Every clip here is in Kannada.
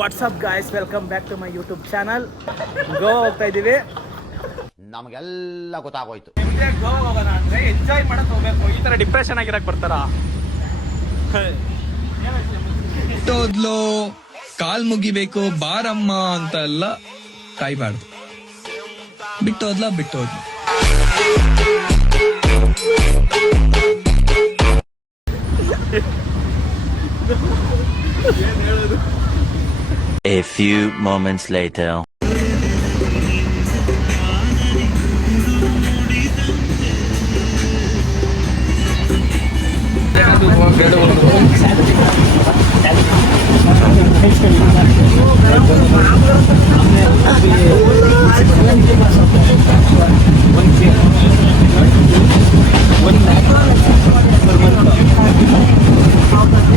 WhatsApp guys, welcome back to my YouTube channel. Goa ಹೋಗ್ತಾ ಇದೀವಿ. ನಮಗೆಲ್ಲ ಗೊತ್ತಾಗೋಯ್ತು. ನಿಮಗೆ ಗೋವಾ ಹೋಗೋಣ ಅಂದ್ರೆ ಎಂಜಾಯ್ ಮಾಡಕ್ ಹೋಗ್ಬೇಕು. ಈ ತರ ಡಿಪ್ರೆಷನ್ ಆಗಿರಕ್ ಬರ್ತಾರ? ಬಿಟ್ಟೋದ್ಲು ಕಾಲ್ ಮುಗಿಬೇಕು ಬಾರಮ್ಮ ಅಂತ ಎಲ್ಲ ಕಾಯ್ಬಾರ್ದು. ಬಿಟ್ಟೋದ್ಲು A few moments later.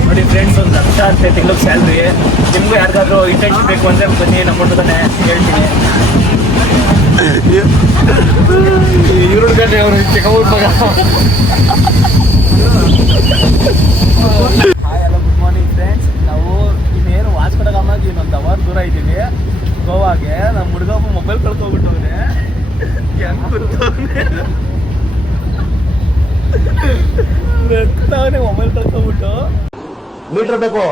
ನೋಡಿ ಫ್ರೆಂಡ್ಸ್, 1,00,000 ತಿಂಗಳು ಸ್ಯಾಲ್ರಿ. ನಿಮ್ಗೂ ಯಾರಿಗಾದ್ರೂ ಇಂಟರ್ನ್ಶಿಪ್ ಬೇಕು ಅಂದ್ರೆ ಬನ್ನಿ, ನಮ್ಮ ಹುಡುಗನೇ ಹೇಳ್ತೀನಿ. ಇವ್ರ ಅವರು ಚಿಕ್ಕವ್ರ ಮಗ. Hi, hello, good morning friends. ನಾವು ಇನ್ನೇನು ವಾಸ್ಕೋಡಗಾಮಾಗಿ ಇನ್ನೊಂದು ಅವರ್ ದೂರ ಇದ್ದೀವಿ ಗೋವಾಗೆ. ನಮ್ಮ ಹುಡುಗ ಮೊಬೈಲ್ ಕಳ್ಕೊಬಿಟ್ಟವ್ರೆ. ಹೆಂಗ್ ಮೊಬೈಲ್ ಕಳ್ಕೊಬಿಟ್ಟು. ಮೀಟರ್ ಬೇಕು,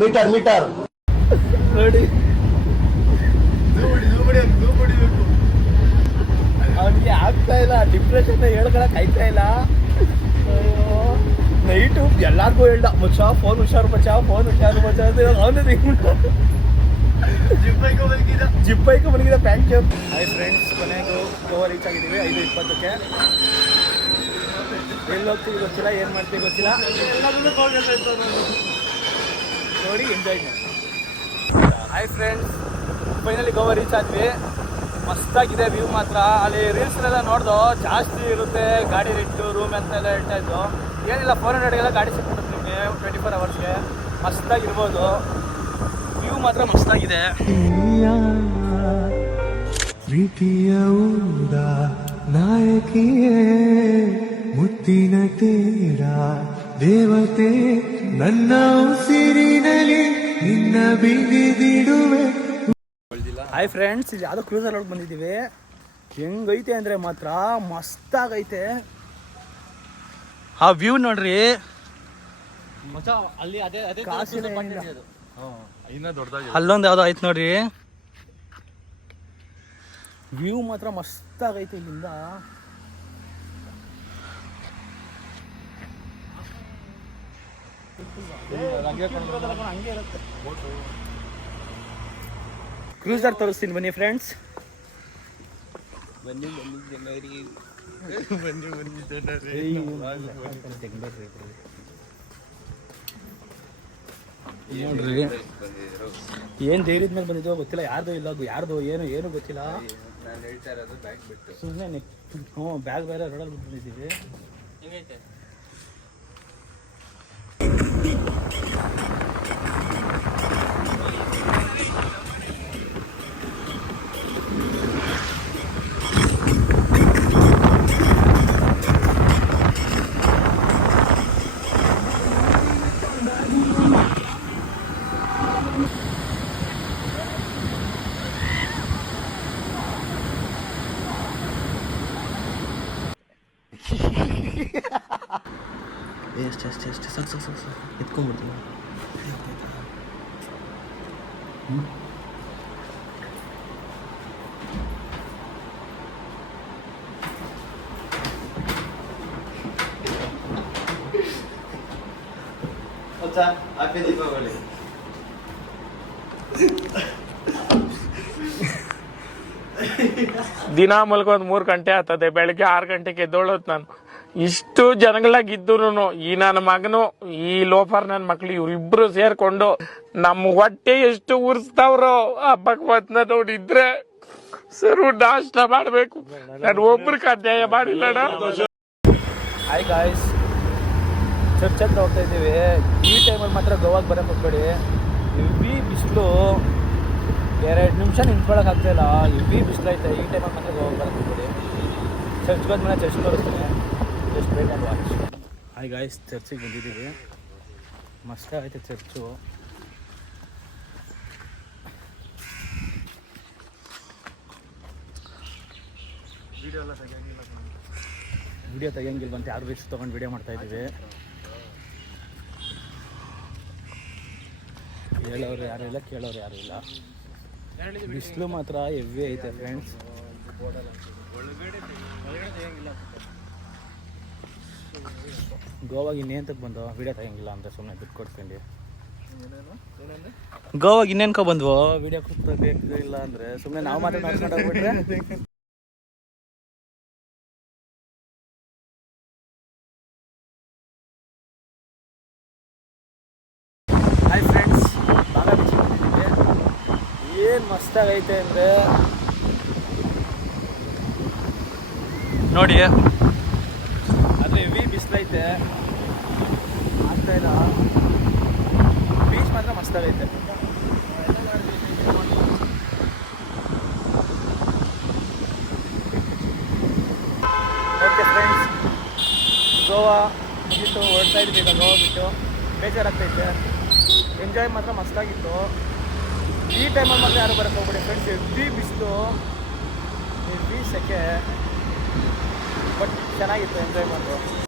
ಮೀಟರ್ ನೋಡಿ, ಅವನಿಗೆ ಆಗ್ತಾ ಇಲ್ಲ. ಡಿಪ್ರೆಷನ್ ಹೇಳ್ಕೊಳಕ್ ಆಯ್ತಾ ಇಲ್ಲ. ನೈಟು ಎಲ್ಲಾರ್ಗು ಹೇಳ್ದ, ಮಚ್ಚ ಫೋನ್ ಹುಷಾರು ಮಚ್ಚ ಅಂತ ಅವನೇ ಜಿಪ್ಪೈಕ ಮಲಗಿದ ಪ್ಯಾಂಟ್ ಕೇಪ್. ಹಾಯ್ ಫ್ರೆಂಡ್ಸ್, ಕೊನೆಗೂ ಗೋವಾ ರೀಚ್ ಆಗಿದ್ದೀವಿ 5:20ಕ್ಕೆ. ಎಲ್ಲಿ ಹೋಗ್ತೀವಿ ಗೊತ್ತಿಲ್ಲ, ಏನು ಮಾಡ್ತೀವಿ ಗೊತ್ತಿಲ್ಲ. ನೋಡಿ, ಎಂಜಾಯ್ ಮಾಡಿ. Hi friends, finally Goa reach ಆದ್ವಿ. ಮಸ್ತಾಗಿದೆ ವ್ಯೂ ಮಾತ್ರ. ಅಲ್ಲಿ ರೀಲ್ಸ್ನೆಲ್ಲ ನೋಡ್ದು ಜಾಸ್ತಿ ಇರುತ್ತೆ ಗಾಡಿ ರೆಂಟು, ರೂಮ್ ಅಂತೆಲ್ಲ ಹೇಳ್ತಾ ಇದ್ದು. ಏನಿಲ್ಲ, 400ಗೆಲ್ಲ ಗಾಡಿ ಸಿಕ್ಬಿಡುತ್ತೆ ನಿಮಗೆ 24 ಅವರ್ಸ್ಗೆ. ಮಸ್ತಾಗಿರ್ಬೋದು. ವ್ಯೂ ಮಾತ್ರ ಮಸ್ತಾಗಿದೆ. ಪ್ರೀತಿಯ ಊರ ನಾಯಕಿಯೇ, ಮುತ್ತಿನ ತೇರ ದೇವತೆ, ನನ್ನ ಉಸಿರಿನಲ್ಲಿ ನಿನ್ನ ಬಿಗಿದಿಡುವೆ. ಹಾಯ್ ಫ್ರೆಂಡ್ಸ್, ಇದು ಯಾವುದೋ ಕ್ರೂಸರ್ ಒಳಗೆ ಬಂದಿದ್ದೀವಿ. ಹೆಂಗೈತೆ ಅಂದರೆ ಮಾತ್ರ ಮಸ್ತಾಗೈತೆ. ಆ ವ್ಯೂ ನೋಡ್ರಿ. ಅಲ್ಲೊಂದು ಯಾವುದೋ ಆಯ್ತು ನೋಡ್ರಿ. ವ್ಯೂ ಮಾತ್ರ ಮಸ್ತಾಗೈತೆ ಇಲ್ಲಿಂದ. ಹಂಗೆ ಇರುತ್ತೆ. ಕ್ರೂಸರ್ ತೋರಿಸ್ತೀನಿ ಬನ್ನಿ ಫ್ರೆಂಡ್ಸ್. ನೋಡ್ರಿ, ಏನ್ ಧೈರ್ಯದ ಮೇಲೆ ಬಂದಿದ್ದೋ ಗೊತ್ತಿಲ್ಲ. ಯಾರ್ದು ಇಲ್ಲ, ಯಾರ್ದು ಏನು ಗೊತ್ತಿಲ್ಲ. ಸುಮ್ಮನೆ ಬ್ಯಾಗ್ ಬೇರೆ ರೋಡಲ್ಲಿ ಬಂದಿದ್ದೀವಿ. ಎಷ್ಟು ಸಾಕು ಎತ್ಕೊಂಡ್ಬಿಡ್ತೀನಿ. ದಿನ ಮಲ್ಕೊಂಡ್ 3 ಗಂಟೆ ಆಗ್ತದೆ. ಬೆಳಗ್ಗೆ 6 ಗಂಟೆಗೆ ಎದ್ದೋಳೋದು ನಾನು. ಇಷ್ಟು ಜನಗಳಾಗಿದ್ರು ಈ ನನ್ನ ಮಗನು, ಈ ಲೋಫರ್ ನನ್ನ ಮಕ್ಳು, ಇವ್ರಿಬ್ರು ಸೇರ್ಕೊಂಡು ನಮ್ಮ ಹೊಟ್ಟೆ ಎಷ್ಟು ಉರ್ಸ್ತಾವ್ರೋ ಆ ಭಗವಂತನ ನೋಡಿದ್ರೆ ಸರು ನಾಷ್ಟ ಮಾಡ್ಬೇಕು. ನಾನು ಒಬ್ರಿಗೆ ಅನ್ಯಾಯ ಮಾಡಿಲ್ಲಣ್ಣ. ಹಾಯ್ ಗಾಯ್ಸ್, ಚರ್ಚ್ ಹತ್ರ ಹೋಗ್ತಾ ಇದ್ದೀವಿ. ಈ ಟೈಮಲ್ಲಿ ಮಾತ್ರ ಗೋವಾಗೆ ಬರೋಕೆ ಹೋಗ್ಬೇಡಿ. ಹೆವಿ ಬಿಸಿಲು, 2 ನಿಮಿಷ ನಿಂತ್ಕೊಳ್ಳೋಕೆ ಆಗ್ತಾಯಿಲ್ಲ. ಹೆವಿ ಬಿಸಿಲೈತೆ. ಈ ಟೈಮಲ್ಲಿ ಮಾತ್ರ ಗೋವಾಗೆ ಬರೋಕೆ ಹೋಗ್ಬೇಡಿ. ಚರ್ಚ್ಗೆ ಹೋದ್ಮೇಲೆ ಚರ್ಚ್ ತೋರಿಸ್ತೀನಿ. Just wait and watch. Hi guys, ಚರ್ಚಿಗೆ ಬಂದಿದ್ದೀವಿ. ಮಸ್ತಾಗೈತೆ ಚರ್ಚು. ವಿಡಿಯೋ ತೆಗಿಯಂಗಿಲ್ವಂತ ಯಾರು ರಿಸ್ಕ್ ತೊಗೊಂಡು ವಿಡಿಯೋ ಮಾಡ್ತಾ ಇದ್ದೀವಿ. ಹೇಳೋರು ಯಾರು ಇಲ್ಲ, ಕೇಳೋರು ಯಾರು ಇಲ್ಲ. ಬಿಸಿಲು ಮಾತ್ರ ಹೆವಿ ಐತೆ ಫ್ರೆಂಡ್ಸ್. ಗೋವಾಗ ಇನ್ನೇಂತಕ್ಕೆ ಬಂದು ವಿಡಿಯೋ ತೆಗಿಯಂಗಿಲ್ಲ ಅಂತ ಸುಮ್ಮನೆ ದುಡ್ಡು ಕೊಡ್ಕೊಂಡು. ಗೋವಾಗ ಇನ್ನೇನ್ಕೊ ಬಂದ್ವು ವಿಡಿಯೋ ಬೇಕು ಇಲ್ಲ ಅಂದರೆ ಸುಮ್ಮನೆ ನಾವು ಮಾತ್ರ ನೋಡ್ಕೊಂಡು ಹೋಗ್ಬಿಟ್ರೆ. ಹಾಯ್ ಫ್ರೆಂಡ್ಸ್, ಬಾಗ ಬೀಚ್ ಬಂದಿದ್ದೀವಿ. ಏನು ಮಸ್ತಾಗೈತೆ ಅಂದರೆ ನೋಡಿ, ಆದರೆ ಹೆವಿ ಬಿಸಿಲೈತೆ, ಆಗ್ತಾಯಿಲ್ಲ. ಬೀಚ್ ಮಾತ್ರ ಮಸ್ತಾಗೈತೆ. ಓಕೆ ಫ್ರೆಂಡ್ಸ್, ಗೋವಾ ಬಿಟ್ಟು ಹೊರಡ್ತಾ ಇದ್ವಿ. ಈಗ ಗೋವಾ ಬಿಟ್ಟು ಬೇಜಾರಾಗ್ತೈತೆ. ಎಂಜಾಯ್ ಮಾತ್ರ ಮಸ್ತಾಗಿತ್ತು. ಈ ಟೈಮಲ್ಲಿ ಮಾತ್ರ ಯಾರು ಬರೋಕ್ಕೆ ಹೋಗ್ಬೇಡಿ ಫ್ರೆಂಡ್ಸ್. ಹೆವಿ ಬಿಸಿಲು, ಹೆವಿ ಸೆಕೆ, ಬಟ್ ಚೆನ್ನಾಗಿತ್ತು ಎಂಜಾಯ್ ಮಾಡೋದು.